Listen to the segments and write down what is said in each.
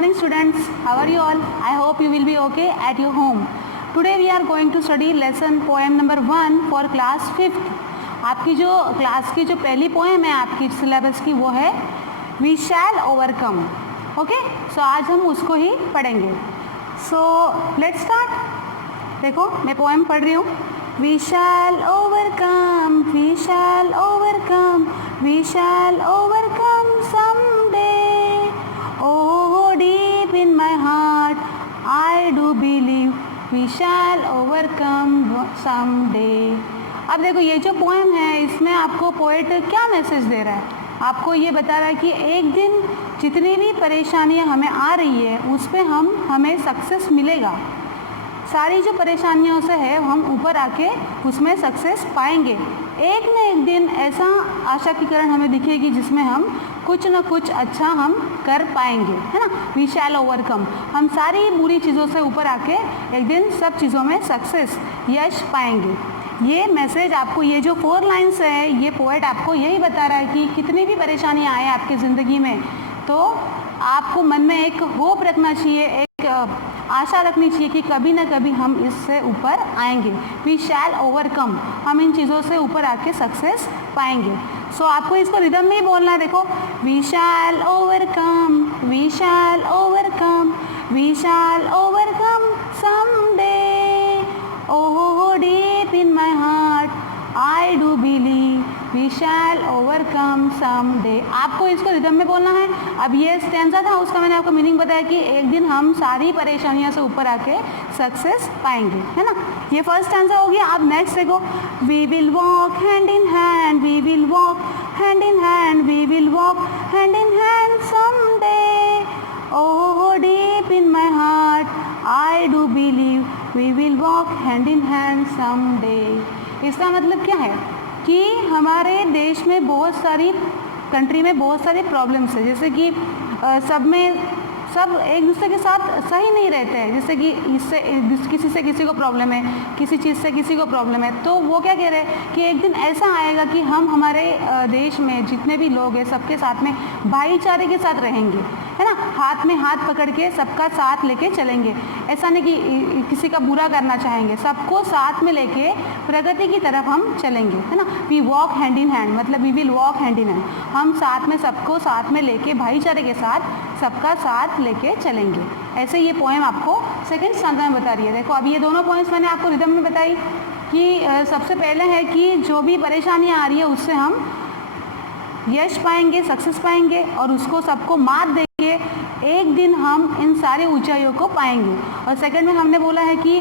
morning students, how are you all? I hope you will be okay at your home. Today we are going to study lesson poem number 1 for class 5th. आपकी जो class की जो पहली poem है आपकी syllabus की वो है we shall overcome. Okay, so आज हम उसको ही पढ़ेंगे. So let's start. देखो मैं पोएम पढ़ रही हूँ. We shall overcome, we shall overcome, we shall overcome someday. Oh, deep in my heart, I do believe we shall overcome someday. अब देखो ये जो पोएम है इसमें आपको पोएट क्या मैसेज दे रहा है. आपको ये बता रहा है कि एक दिन जितनी भी परेशानियां हमें आ रही है उस पर हमें सक्सेस मिलेगा. सारी जो परेशानियों से है हम ऊपर आके उसमें सक्सेस पाएंगे. एक न एक दिन ऐसा आशा की किरण हमें दिखेगी जिसमें हम कुछ न कुछ अच्छा हम कर पाएंगे, है ना. वी शैल ओवरकम, हम सारी बुरी चीज़ों से ऊपर आके एक दिन सब चीज़ों में सक्सेस यश पाएंगे. ये मैसेज आपको, ये जो 4 लाइन्स है ये पोएट आपको यही बता रहा है कि कितनी भी परेशानियाँ आए आपकी ज़िंदगी में तो आपको मन में एक होप रखना चाहिए, एक आशा रखनी चाहिए कि कभी ना कभी हम इससे ऊपर आएंगे. वी शैल ओवरकम, हम इन चीज़ों से ऊपर आके सक्सेस पाएंगे. सो आपको इसको रिदम में ही बोलना है. देखो we shall overcome, we shall overcome, we shall overcome someday. Oh deep in my heart I do believe we shall overcome someday. आपको इसको रिदम में बोलना है. अब ये स्टैंजा था उसका मैंने आपको मीनिंग बताया कि एक दिन हम सारी परेशानियों से ऊपर आके सक्सेस पाएंगे, है ना. ये फर्स्ट स्टैंजा हो गया. अब नेक्स्ट देखो we will walk hand in hand, we will walk hand in hand, we will walk hand in hand someday. Oh deep in my heart I do believe we will walk hand in hand someday. इसका मतलब क्या है कि हमारे देश में बहुत सारी कंट्री में बहुत सारे प्रॉब्लम्स है. जैसे कि सब एक दूसरे के साथ सही नहीं रहते हैं. जैसे कि किसी से किसी को प्रॉब्लम है, किसी चीज़ से किसी को प्रॉब्लम है. तो वो क्या कह रहे हैं कि एक दिन ऐसा आएगा कि हम हमारे देश में जितने भी लोग हैं सबके साथ में भाईचारे के साथ रहेंगे, है ना. हाथ में हाथ पकड़ के सबका साथ लेके चलेंगे. ऐसा नहीं कि किसी का बुरा करना चाहेंगे, सबको साथ में लेके प्रगति की तरफ हम चलेंगे, है ना. We walk hand in hand मतलब we will walk hand in hand, हम साथ में सबको साथ में लेके भाईचारे के साथ सबका साथ लेके चलेंगे. ऐसे ये पोएम आपको सेकंड स्टैंजा में बता रही है. देखो अब ये दोनों पॉइंट्स मैंने आपको रिदम में बताई कि सबसे पहले है कि जो भी परेशानियाँ आ रही है उससे हम यश पाएंगे, सक्सेस पाएंगे और उसको सबको मात देंगे. एक दिन हम इन सारे ऊंचाइयों को पाएंगे. और सेकंड में हमने बोला है कि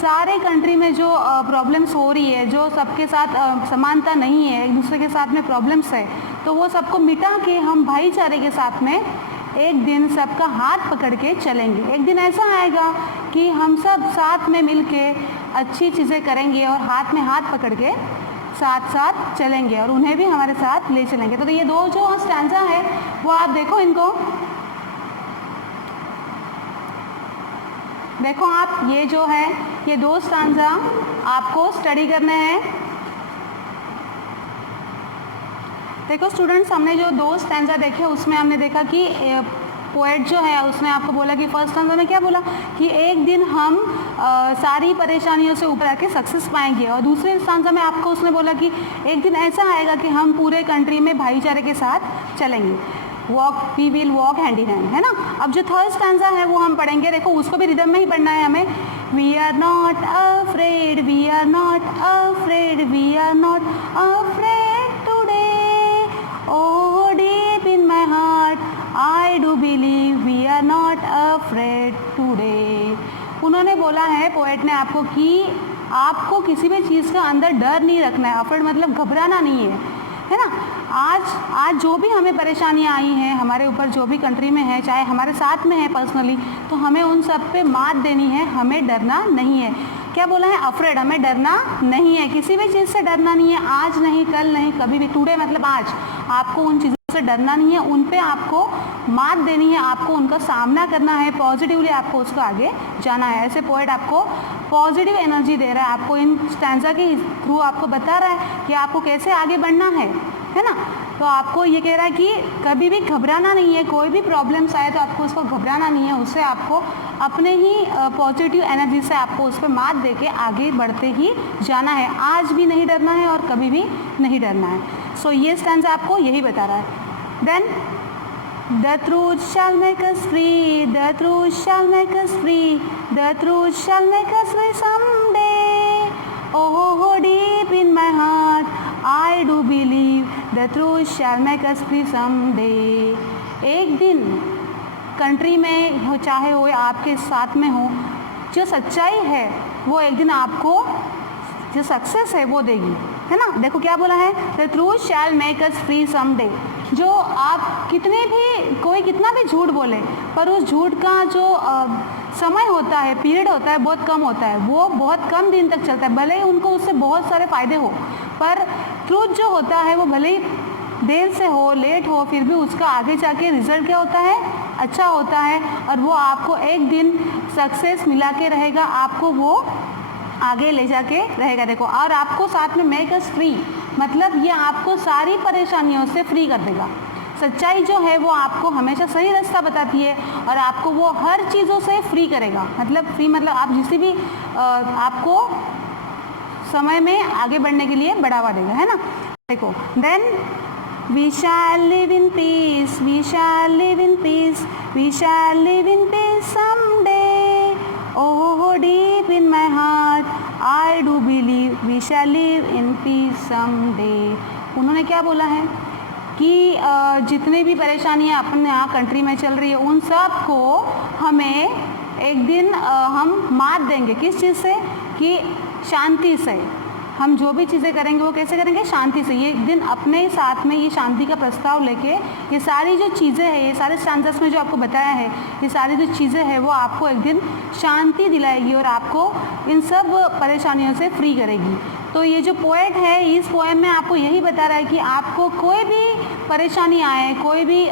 सारे कंट्री में जो प्रॉब्लम्स हो रही है, जो सबके साथ समानता नहीं है, एक दूसरे के साथ में प्रॉब्लम्स है, तो वो सबको मिटा के हम भाईचारे के साथ में एक दिन सबका हाथ पकड़ के चलेंगे. एक दिन ऐसा आएगा कि हम सब साथ में मिल के अच्छी चीज़ें करेंगे और हाथ में हाथ पकड़ के साथ साथ चलेंगे और उन्हें भी हमारे साथ ले चलेंगे. तो ये दो जो स्टैंजा है वो आप देखो, इनको देखो आप, ये जो है ये 2 स्टैंजा आपको स्टडी करने हैं. देखो स्टूडेंट्स, हमने जो 2 स्टैंजा देखे उसमें हमने देखा कि पोएट जो है उसने आपको बोला कि फर्स्ट स्टैंजा में क्या बोला कि एक दिन हम सारी परेशानियों से ऊपर आके सक्सेस पाएंगे. और दूसरे स्टैंजा में आपको उसने बोला कि एक दिन ऐसा आएगा कि हम पूरे कंट्री में भाईचारे के साथ चलेंगे. Walk, we will walk hand in hand, है ना. अब जो थर्ड स्टैंजा है वो हम पढ़ेंगे. देखो उसको भी रिदम में ही पढ़ना है हमें. We are not afraid, we are not afraid, we are not afraid today. Oh deep in my heart I do believe we are not afraid today. उन्होंने बोला है पोएट ने आपको कि आपको किसी भी चीज़ का अंदर डर नहीं रखना है. अफ्रेड मतलब घबराना नहीं है ना. आज जो भी हमें परेशानियाँ आई हैं हमारे ऊपर, जो भी कंट्री में है, चाहे हमारे साथ में है पर्सनली, तो हमें उन सब पे मात देनी है. हमें डरना नहीं है. क्या बोला है? अफ्रेड, हमें डरना नहीं है. किसी भी चीज़ से डरना नहीं है. आज नहीं, कल नहीं, कभी भी. टुडे मतलब आज. आपको उन चीज़ों से डरना नहीं है. उन पे आपको मात देनी है. आपको उनका सामना करना है. पॉजिटिवली आपको उसको आगे जाना है. ऐसे पोएट आपको पॉजिटिव एनर्जी दे रहा है. आपको इन स्टैंजा के थ्रू आपको बता रहा है कि आपको कैसे आगे बढ़ना है ना. तो आपको ये कह रहा है कि कभी भी घबराना नहीं है, कोई भी प्रॉब्लम्स आए तो आपको उसको घबराना नहीं है, उससे आपको अपने ही पॉजिटिव एनर्जी से आपको उस पर मात दे के आगे बढ़ते ही जाना है। आज भी नहीं डरना है और कभी भी नहीं डरना है। सो ये स्टैंजा आपको यही बता रहा है। Then The truth shall make us free, the truth shall make us free, the truth shall make us free someday. Oh, deep in my heart, I do believe the truth shall make us free someday. एक दिन country में हो, चाहे वो आपके साथ में हो, जो सच्चाई है वो एक दिन आपको जो सक्सेस है वो देगी, है ना। देखो क्या बोला है, the truth shell make us free someday. जो आप कितने भी, कोई कितना भी झूठ बोले, पर उस झूठ का जो समय होता है, पीरियड होता है, बहुत कम होता है, वो बहुत कम दिन तक चलता है। भले ही उनको उससे बहुत सारे फ़ायदे हो, पर ट्रूथ जो होता है वो भले ही देर से हो, लेट हो, फिर भी उसका आगे जाके रिजल्ट क्या होता है, अच्छा होता है, और वो आपको एक दिन सक्सेस मिला के रहेगा, आपको वो आगे ले जाके रहेगा। देखो, और आपको साथ में मेक अस फ्री, मतलब ये आपको सारी परेशानियों से फ्री कर देगा। सच्चाई जो है वो आपको हमेशा सही रास्ता बताती है और आपको वो हर चीज़ों से फ्री करेगा। मतलब फ्री मतलब आप जिस भी आपको समय में आगे बढ़ने के लिए बढ़ावा देगा, है ना। देखो, then we shall live in peace, we shall live in peace, we shall live in peace someday. Oh, deep in my heart, I do believe we shall live in peace someday. उन्होंने क्या बोला है कि जितने भी परेशानियाँ अपने यहाँ कंट्री में चल रही है, उन सब को हमें एक दिन हम मात देंगे। किस चीज़ से? कि शांति से। हम जो भी चीज़ें करेंगे वो कैसे करेंगे? शांति से। ये दिन अपने साथ में ये शांति का प्रस्ताव लेके ये सारी जो चीज़ें हैं, ये सारे स्टैंजास में जो आपको बताया है, ये सारी जो चीज़ें हैं वो आपको एक दिन शांति दिलाएगी और आपको इन सब परेशानियों से फ्री करेगी। तो ये जो पोएट है, इस पोएम में आपको यही बता रहा है कि आपको कोई भी परेशानी आए, कोई भी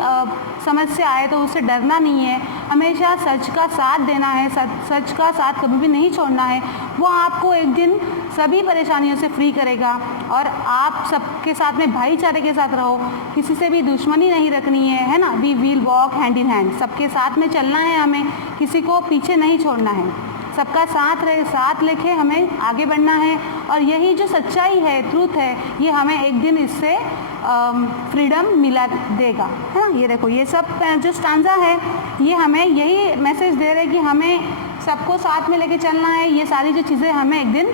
समस्या आए तो उससे डरना नहीं है, हमेशा सच का साथ देना है, सच का साथ कभी भी नहीं छोड़ना है। वो आपको एक दिन सभी परेशानियों से फ्री करेगा और आप सबके साथ में भाईचारे के साथ रहो, किसी से भी दुश्मनी नहीं रखनी है ना। We will walk hand in hand, सबके साथ में चलना है, हमें किसी को पीछे नहीं छोड़ना है, सबका साथ लेके हमें आगे बढ़ना है। और यही जो सच्चाई है, ट्रूथ है, ये हमें एक दिन इससे फ्रीडम मिला देगा, है ना। ये देखो, ये सब जो स्टांजा है ये हमें यही मैसेज दे रहे हैं कि हमें सबको साथ में लेके चलना है। ये सारी जो चीज़ें हमें एक दिन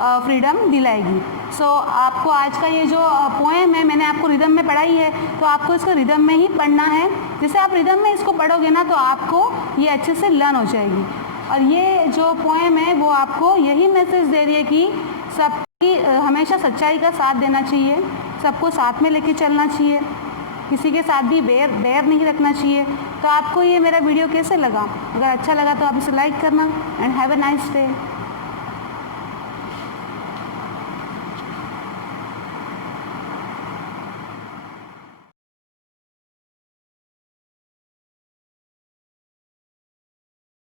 फ्रीडम दिलाएगी। सो आपको आज का ये जो पोएम है मैंने आपको रिदम में पढ़ाई है, तो आपको इसको रिदम में ही पढ़ना है। जैसे आप रिदम में इसको पढ़ोगे ना तो आपको ये अच्छे से लर्न हो जाएगी। और ये जो पोएम है वो आपको यही मैसेज दे रही है कि सबकी हमेशा सच्चाई का साथ देना चाहिए, सबको साथ में लेके चलना चाहिए, किसी के साथ भी बैर नहीं रखना चाहिए। तो आपको ये मेरा वीडियो कैसे लगा? अगर अच्छा लगा तो आप इसे लाइक करना and have a nice day.